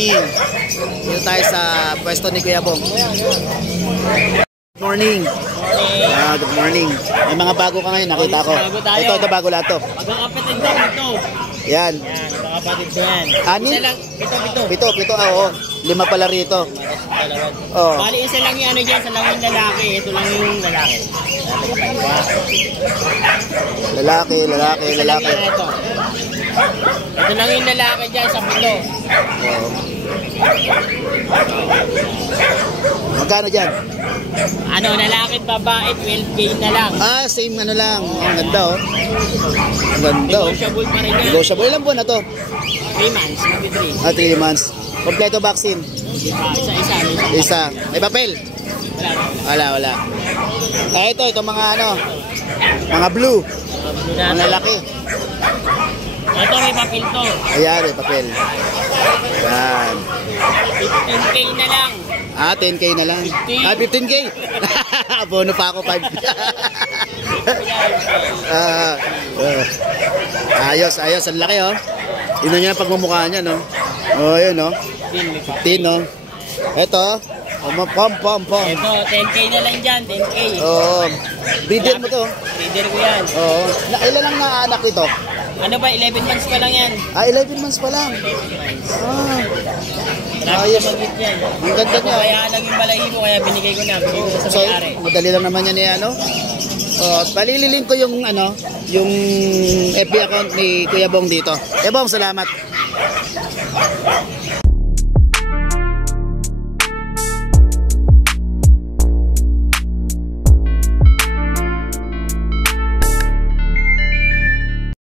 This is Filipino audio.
morning. Dito tayo sa pwesto ni Kuya Bong. Good morning. Good morning. May mga bago ka ngayon, nakita ko. Ito bago lahat to. Magkakapatid daw ito. Yan. Magkakapatid ko yan. Anin? Isa lang, pito. Pito, oo. 5 pala rito. Oh. Bali, isa lang yung ano dyan, isa lang yung lalaki. Ito lang yung lalaki. Lalaki. Ito lang yung lalaki dyan sa pito. Oh. Magkano dyan? Ano, lalaki at babae, 12K na lang. Same ano lang. Ang ganda oh. Ang ganda oh. Negotiable pa rin yan. Negotiable. Ilang buwan na to? 3 months, maybe 3. 3 months. Kompleto vaccine? Isa. May papel? Wala. Ito mga ano, mga blue. Mga lalaki. Ito may papel to. Ayan, may papel. Ayan. 15K na lang. 10K na lang. 15K. Bono pa ako 5. Ayos. Ang laki oh. Yun na yung pagmumukha niya no. Oh, yun no. 15 no. Ito. Pom. Ito, 10K na lang dyan. 10K. Oo. Breeder mo to. Breeder ko yan. Oo. Ilan lang na anak ito? Ano ba, 11 months pa lang yan. 11 months pa lang. Ayos. Yan. Ang ganda niya. Kaya lang yung balahibo, kaya binigay ko na sa may-ari. Madali lang naman yan eh, ano? Palililink ko yung ano, yung FB account ni Kuya Bong dito. Kuya Bong, salamat.